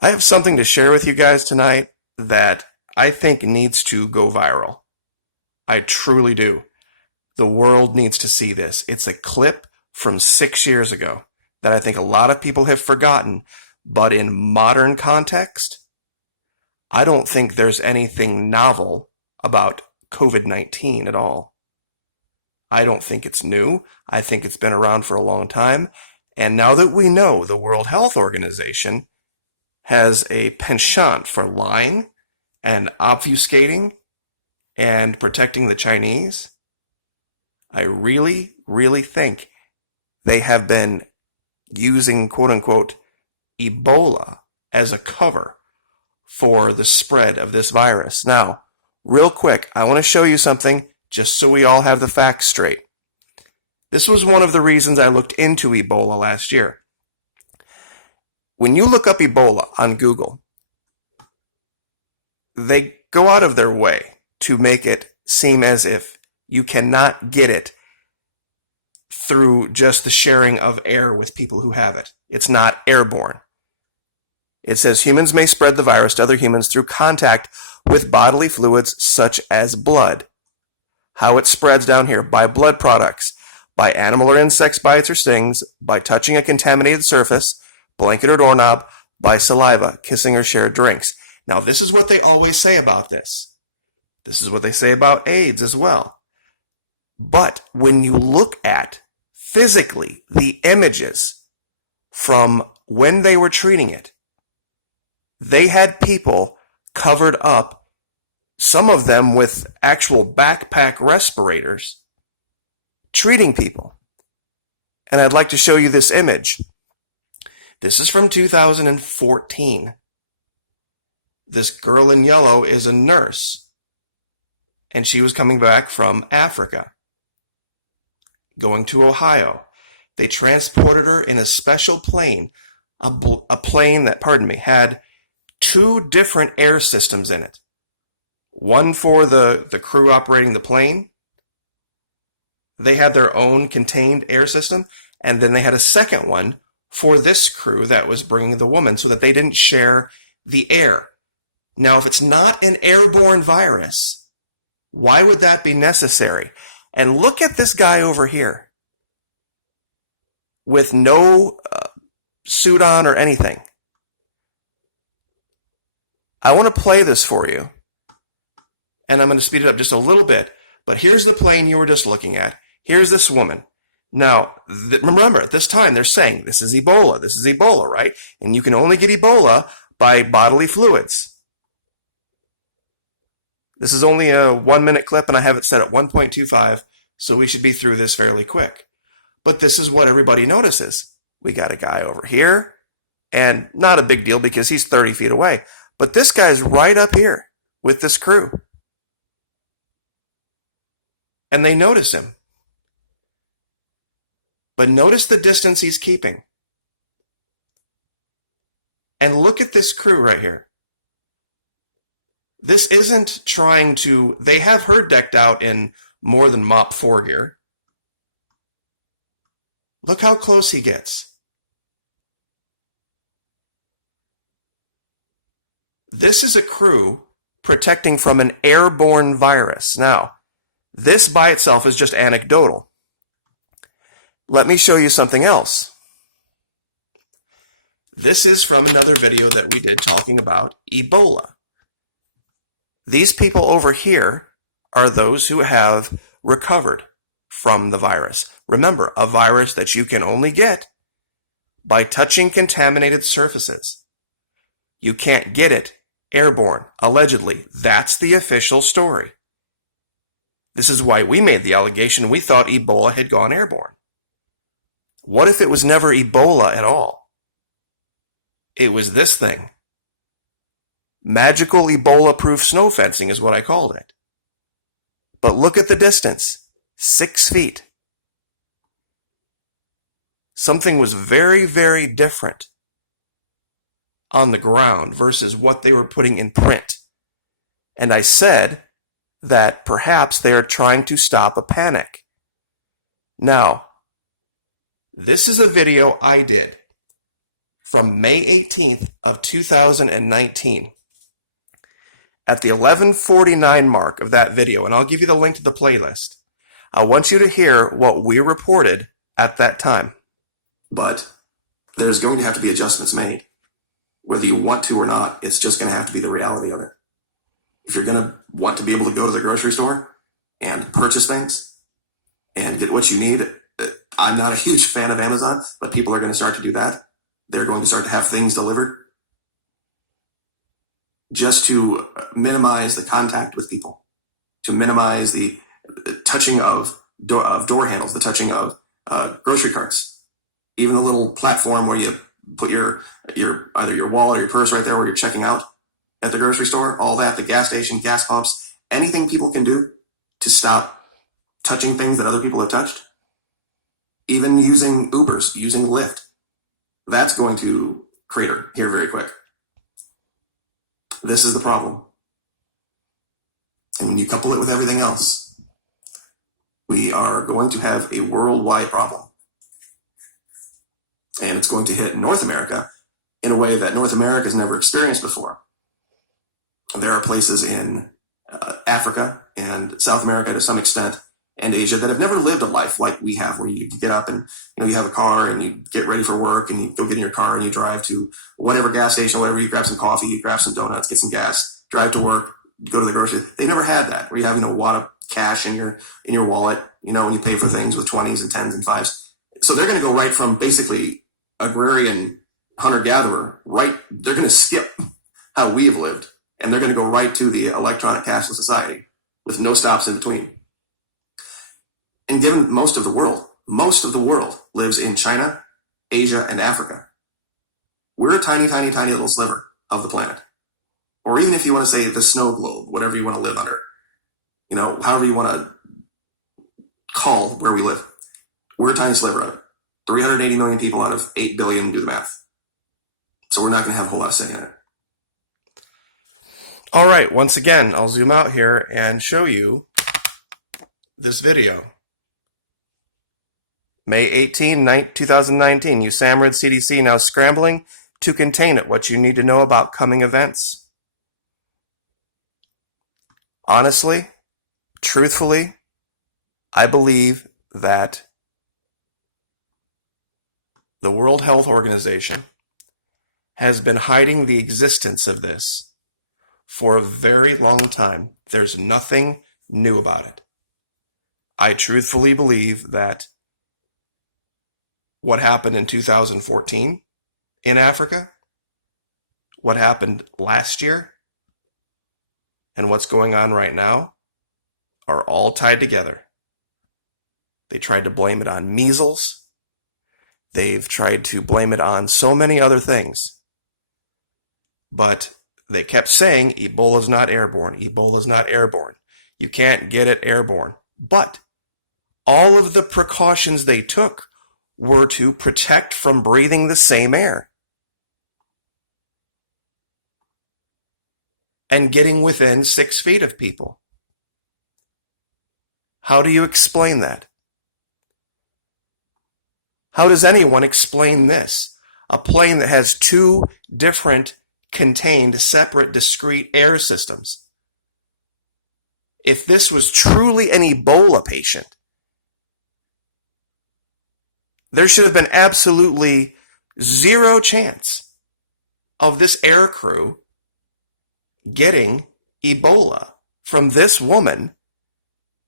I have something to share with you guys tonight that I think needs to go viral. I truly do. The world needs to see this. It's a clip from 6 years ago that I think a lot of people have forgotten, but in modern context, I don't think there's anything novel about COVID-19 at all. I don't think it's new. I think it's been around for a long time. And now that we know the World Health Organization has a penchant for lying and obfuscating and protecting the Chinese, I really, really think they have been using quote unquote Ebola as a cover for the spread of this virus. Now, real quick, I want to show you something just so we all have the facts straight. This was one of the reasons I looked into Ebola last year. When you look up Ebola on Google, they go out of their way to make it seem as if you cannot get it through just the sharing of air with people who have it. It's not airborne. It says humans may spread the virus to other humans through contact with bodily fluids such as blood. How it spreads down here: by blood products, by animal or insect bites or stings, by touching a contaminated surface, blanket or doorknob, by saliva, kissing or shared drinks. Now, this is what they always say about this. This is what they say about AIDS as well. But when you look at physically the images from when they were treating it, they had people covered up, some of them with actual backpack respirators, treating people. And I'd like to show you this image. This is from 2014. This girl in yellow is a nurse, and she was coming back from Africa, going to Ohio. They transported her in a special plane, a plane that, had two different air systems in it. One for the crew operating the plane. They had their own contained air system, and then they had a second one for this crew that was bringing the woman so that they didn't share the air. Now, if it's not an airborne virus, why would that be necessary? And look at this guy over here with no suit on or anything. I want to play this for you, and I'm going to speed it up just a little bit. But here's the plane you were just looking at. Here's this woman. Now, remember, at this time, they're saying this is Ebola, right? And you can only get Ebola by bodily fluids. This is only a 1-minute clip, and I have it set at 1.25, so we should be through this fairly quick. But this is what everybody notices. We got a guy over here, and not a big deal because he's 30 feet away. But this guy's right up here with this crew. And they notice him. But notice the distance he's keeping. And look at this crew right here. This isn't trying to... They have her decked out in more than Mop 4 gear. Look how close he gets. This is a crew protecting from an airborne virus. Now, this by itself is just anecdotal. Let me show you something else. This is from another video that we did talking about Ebola. These people over here are those who have recovered from the virus. Remember, a virus that you can only get by touching contaminated surfaces. You can't get it airborne, allegedly. That's the official story. This is why we made the allegation we thought Ebola had gone airborne. What if it was never Ebola at all? It was this thing. Magical Ebola-proof snow fencing is what I called it. But look at the distance. 6 feet. Something was very, very different on the ground versus what they were putting in print. And I said that perhaps they are trying to stop a panic. Now, this is a video I did from May 18th of 2019. At the 11:49 mark of that video, and I'll give you the link to the playlist, I want you to hear what we reported at that time. But there's going to have to be adjustments made. Whether you want to or not, it's just going to have to be the reality of it. If you're going to want to be able to go to the grocery store and purchase things and get what you need, I'm not a huge fan of Amazon, but people are going to start to do that. They're going to start to have things delivered just to minimize the contact with people, to minimize the touching of door handles, the touching of grocery carts, even the little platform where you put your either your wallet or your purse right there where you're checking out at the grocery store, all that, the gas station, gas pumps, anything people can do to stop touching things that other people have touched, even using Ubers, using Lyft, that's going to crater here very quick. This is the problem. And when you couple it with everything else, we are going to have a worldwide problem. And it's going to hit North America in a way that North America has never experienced before. There are places in Africa and South America to some extent, and Asia, that have never lived a life like we have, where you get up and you have a car and you get ready for work and you go get in your car and you drive to whatever gas station, whatever, you grab some coffee, you grab some donuts, get some gas, drive to work, go to the grocery. They never had that, where you have a wad of cash in your wallet, when you pay for things with 20s and 10s and 5s. So they're going to go right from basically agrarian hunter-gatherer, they're going to skip how we've lived, and they're going to go right to the electronic cashless society with no stops in between. And given most of the world lives in China, Asia, and Africa. We're a tiny, tiny, tiny little sliver of the planet. Or even if you want to say the snow globe, whatever you want to live under, however you want to call where we live. We're a tiny sliver of it. 380 million people out of 8 billion, do the math. So we're not going to have a whole lot of say in it. All right, once again, I'll zoom out here and show you this video. May 18, 2019, USAMRIID CDC now scrambling to contain it. What you need to know about coming events. Honestly, truthfully, I believe that the World Health Organization has been hiding the existence of this for a very long time. There's nothing new about it. I truthfully believe that what happened in 2014 in Africa, what happened last year, and what's going on right now are all tied together. They tried to blame it on measles. They've tried to blame it on so many other things. But they kept saying Ebola's not airborne. Ebola's not airborne. You can't get it airborne. But all of the precautions they took were to protect from breathing the same air and getting within 6 feet of people. How do you explain that? How does anyone explain this? A plane that has 2 different contained, separate, discrete air systems. If this was truly an Ebola patient, there should have been absolutely zero chance of this air crew getting Ebola from this woman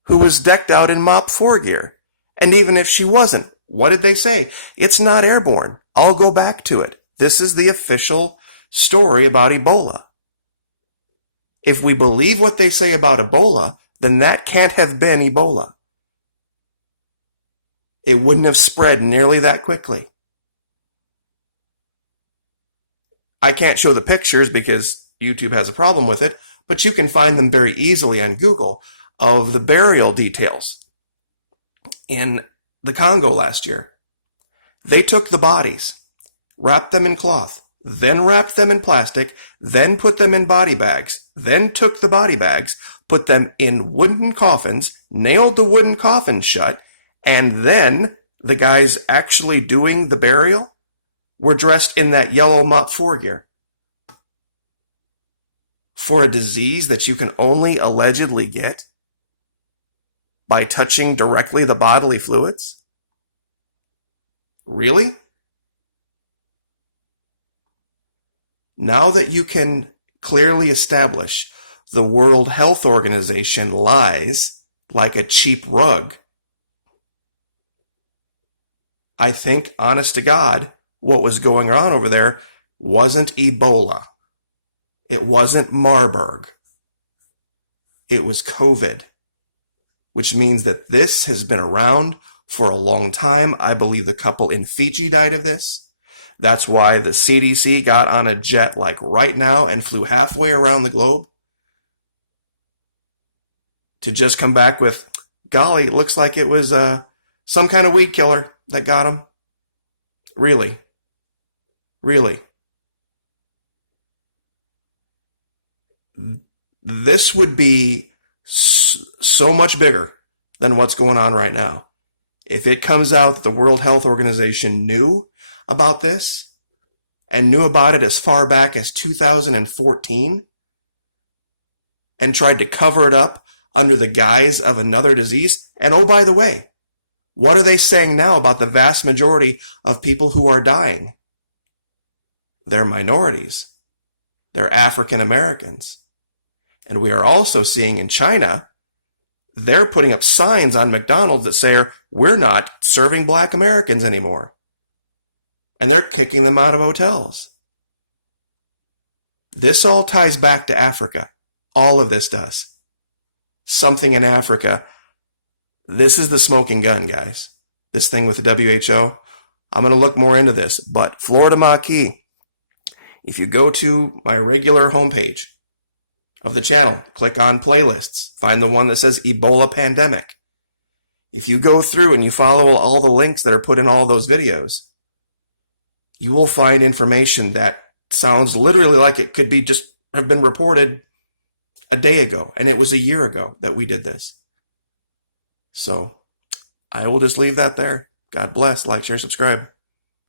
who was decked out in Mop 4 gear. And even if she wasn't, what did they say? It's not airborne. I'll go back to it. This is the official story about Ebola. If we believe what they say about Ebola, then that can't have been Ebola. It wouldn't have spread nearly that quickly. I can't show the pictures because YouTube has a problem with it, but you can find them very easily on Google of the burial details in the Congo last year. They took the bodies, wrapped them in cloth, then wrapped them in plastic, then put them in body bags, then took the body bags, put them in wooden coffins, nailed the wooden coffins shut, and then the guys actually doing the burial were dressed in that yellow Mach 4 gear for a disease that you can only allegedly get by touching directly the bodily fluids? Really? Now that you can clearly establish the World Health Organization lies like a cheap rug, I think, honest to God, what was going on over there wasn't Ebola. It wasn't Marburg. It was COVID, which means that this has been around for a long time. I believe the couple in Fiji died of this. That's why the CDC got on a jet like right now and flew halfway around the globe to just come back with, golly, it looks like it was some kind of weed killer that got him. Really? Really? This would be so much bigger than what's going on right now. If it comes out that the World Health Organization knew about this and knew about it as far back as 2014 and tried to cover it up under the guise of another disease, and oh, by the way, what are they saying now about the vast majority of people who are dying? They're minorities. They're African Americans. And we are also seeing in China, they're putting up signs on McDonald's that say, we're not serving black Americans anymore. And they're kicking them out of hotels. This all ties back to Africa. All of this does. Something in Africa. This is the smoking gun, guys. This thing with the WHO. I'm going to look more into this. But Florida Maquis, if you go to my regular homepage of the channel, click on playlists, find the one that says Ebola Pandemic. If you go through and you follow all the links that are put in all those videos, you will find information that sounds literally like it could be just have been reported a day ago, and it was a year ago that we did this. So I will just leave that there. God bless. Like, share, subscribe.